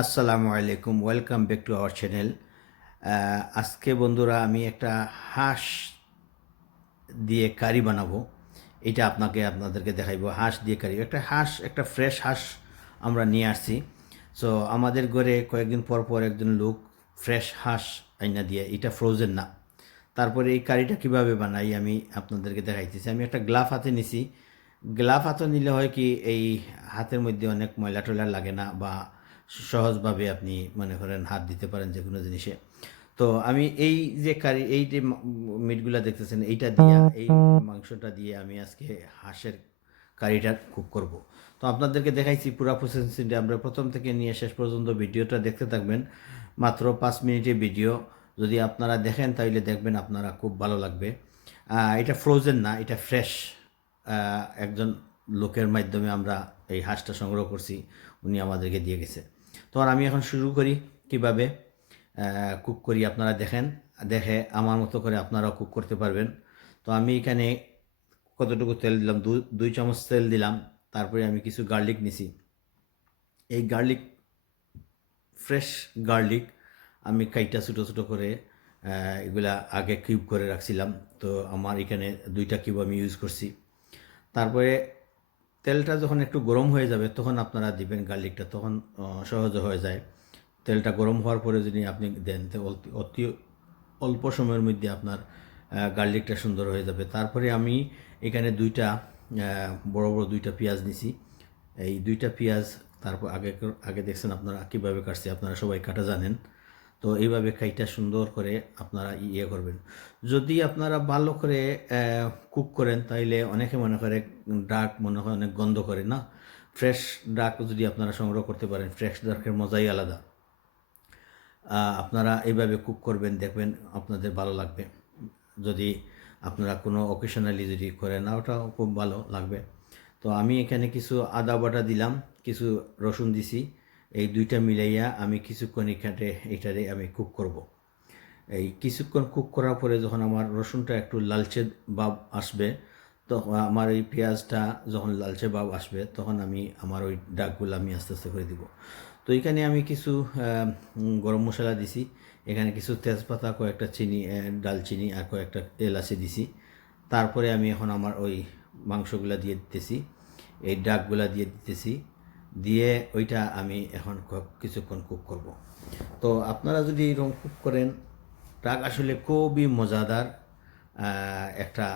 আসসালামু আলাইকুম, welcome back to our channel. আজকে বন্ধুরা আমি একটা হাঁস দিয়ে কারি বানাবো। এটা আপনাদেরকে দেখাইবো। হাঁস দিয়ে কারি, একটা ফ্রেশ হাঁস আমরা নিয়ে আসছি। সো আমাদের ঘরে কয়েকদিন পর পর একজন লোক ফ্রেশ হাঁস আইনা দিয়ে, এটা ফ্রোজেন না। তারপরে এই কারিটা কিভাবে বানাই আমি আপনাদেরকে দেখাইতেছি। আমি একটা গ্লাভ হাতে নিছি। গ্লাভ হাতে নিলে হয় কি, এই হাতের মধ্যে অনেক ময়লা টয়লা লাগে না, বা সহজভাবে আপনি মনে করেন হাত দিতে পারেন যে কোনো জিনিসে। তো আমি এই যে কারি, এই যে মিটগুলা দেখতেছেন, এই মাংসটা দিয়ে আমি আজকে হাঁসের কারিটা কুক করব। তো আপনাদেরকে দেখাইছি পুরা প্রসেসিংটা। আমরা প্রথম থেকে নিয়ে শেষ পর্যন্ত ভিডিওটা দেখতে থাকবেন। মাত্র 5 মিনিটের ভিডিও। যদি আপনারা দেখেন তাহলে দেখবেন আপনারা খুব ভালো লাগবে। এটা ফ্রোজেন না, এটা ফ্রেশ। একজন লোকের মাধ্যমে আমরা এই হাঁসটা সংগ্রহ করছি, উনি আমাদেরকে দিয়ে গেছে। তো আর আমি এখন শুরু করি কিভাবে কুক করি। আপনারা দেখে আমার মতো করে আপনারাও কুক করতে পারবেন। তো আমি এখানে কতটুকু তেল দিলাম, 2 চামচ তেল দিলাম। তারপরে আমি কিছু গার্লিক নিছি। এই গার্লিক, ফ্রেশ গার্লিক আমি কাইটা ছোটো ছোটো করে এগুলা আগে কিউব করে রাখছিলাম। তো আমার এখানে 2টা কিউব আমি ইউজ করছি। তারপরে তেলটা যখন একটু গরম হয়ে যাবে তখন আপনারা দিবেন গার্লিকটা, তখন সহজে হয়ে যায়। তেলটা গরম হওয়ার পরে যদি আপনি দেন তো অতি অল্প সময়ের মধ্যে আপনার গার্লিকটা সুন্দর হয়ে যাবে। তারপরে আমি এখানে বড় বড় 2টা পেঁয়াজ নিছি। এই 2টা পেঁয়াজ, তারপর আগে দেখছেন আপনারা কীভাবে কাটছি, আপনারা সবাই কাটা জানেন। তো এইভাবে কাইটা সুন্দর করে আপনারা করবেন। যদি আপনারা ভালো করে কুক করেন তাইলে অনেকে মনে করে ডাক মনে হয় অনেক গন্ধ করে না। ফ্রেশ ডাক যদি আপনারা সংগ্রহ করতে পারেন, ফ্রেশ ডাকের মজাই আলাদা। আপনারা এইভাবে কুক করবেন, দেখবেন আপনাদের ভালো লাগবে। যদি আপনারা কোনো অকেশনালি যদি করেন, ওটাও খুব ভালো লাগবে। তো আমি এখানে কিছু আদা বাটা দিলাম, কিছু রসুন দিছি। এই 2টা মিলাইয়া আমি কিছুক্ষণ এটারে আমি কুক করব। এই কিছুক্ষণ কুক করার পরে যখন আমার রসুনটা একটু লালচে ভাব আসবে, তখন আমার এই পেঁয়াজটা যখন লালচে ভাব আসবে, তখন আমি আমার ওই ডাকগুলো আমি আস্তে আস্তে করে দিব। তো এখানে আমি কিছু গরম মশলা দিছি। এখানে কিছু তেজপাতা, কয়েকটা ডালচিনি আর কয়েকটা এলাচি দিছি। তারপরে আমি এখন আমার ওই মাংসগুলা দিয়ে দিতেছি, এই ডাকগুলা দিয়ে দিতেছি। দিয়ে ওইটা আমি এখন কিছুক্ষণ কুক করব। তো আপনারা যদি এরকম কুক করেন, ডাক আসলে খুবই মজাদার একটা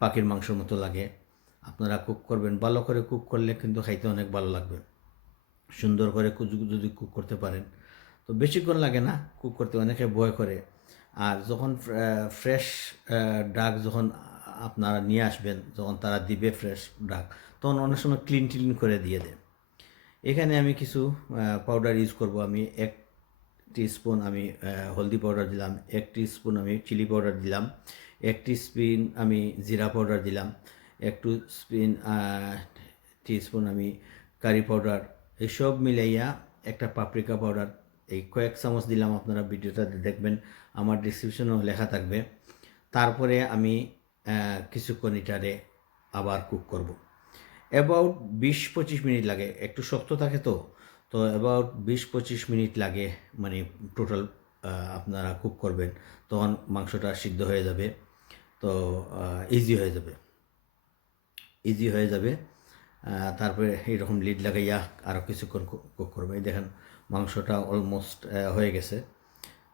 পাখির মাংসর মতো লাগে। আপনারা কুক করবেন, ভালো করে কুক করলে কিন্তু খাইতে অনেক ভালো লাগবে। সুন্দর করে যদি কুক করতে পারেন তো বেশিক্ষণ লাগে না কুক করতে, অনেকে ভয় করে। আর যখন ফ্রেশ ডাক যখন আপনারা নিয়ে আসবেন, যখন তারা দিবে ফ্রেশ ডাক, তখন অনেক সময় ক্লিন করে দিয়ে দেয়। এখানে আমি কিছু পাউডার ইউজ করব। আমি 1 টিস্পুন আমি হলদি পাউডার দিলাম, 1 টিস্পুন আমি চিলি পাউডার দিলাম, 1 টিস্পুন আমি জিরা পাউডার দিলাম, 1 টিস্পুন আমি কারি পাউডার। এইসব মিলাইয়া একটা পাপরিকা পাউডার, এই কয়েক চামচ দিলাম। আপনারা ভিডিওটা দেখবেন, আমার ডিসক্রিপশনেও লেখা থাকবে। তারপরে আমি কিছুক্ষণ এটারে আবার কুক করব। অ্যাবাউট 20-25 মিনিট লাগে, একটু শক্ত থাকে তো। তো অ্যাবাউট 20-25 মিনিট লাগে, মানে টোটাল আপনারা কুক করবেন, তখন মাংসটা সিদ্ধ হয়ে যাবে। তো ইজি হয়ে যাবে। তারপরে এইরকম লিড লাগাইয়া আরও কিছুক্ষণ কুক করবে। এই দেখেন মাংসটা অলমোস্ট হয়ে গেছে।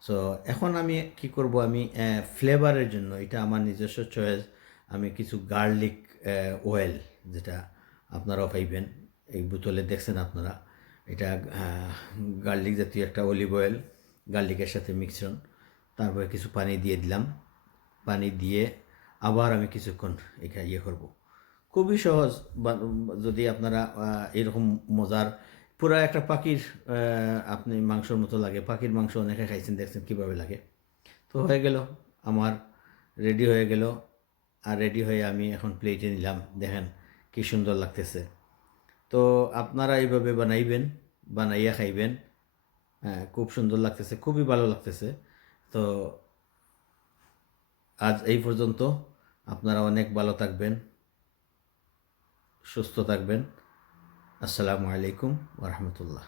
সো এখন আমি কি করব, আমি ফ্লেভারের জন্য, এটা আমার নিজস্ব চয়েস, আমি কিছু গার্লিক অয়েল, যেটা আপনারাও পাইবেন এই বোতলে দেখছেন আপনারা, এটা গার্লিক জাতীয় একটা অলিভ অয়েল, গার্লিকের সাথে মিশ্রণ। তারপরে কিছু পানি দিয়ে দিলাম। পানি দিয়ে আবার আমি কিছুক্ষণ করব। খুবই সহজ। যদি আপনারা এরকম মজার পুরা একটা পাখির আপনি মাংসর মতো লাগে। পাখির মাংস অনেকে খাইছেন, দেখছেন কীভাবে লাগে। তো হয়ে গেল, আমার রেডি হয়ে গেল। আর রেডি হয়ে আমি এখন প্লেটে নিলাম। দেখেন কি সুন্দর লাগতেছে। তো আপনারা এইভাবে বানাইয়া খাইবেন। হ্যাঁ, খুব সুন্দর লাগতেছে, খুবই ভালো লাগতেছে। তো আজ এই পর্যন্ত। আপনারা অনেক ভালো থাকবেন, সুস্থ থাকবেন। আসসালামু আলাইকুম ওয়া রাহমাতুল্লাহ।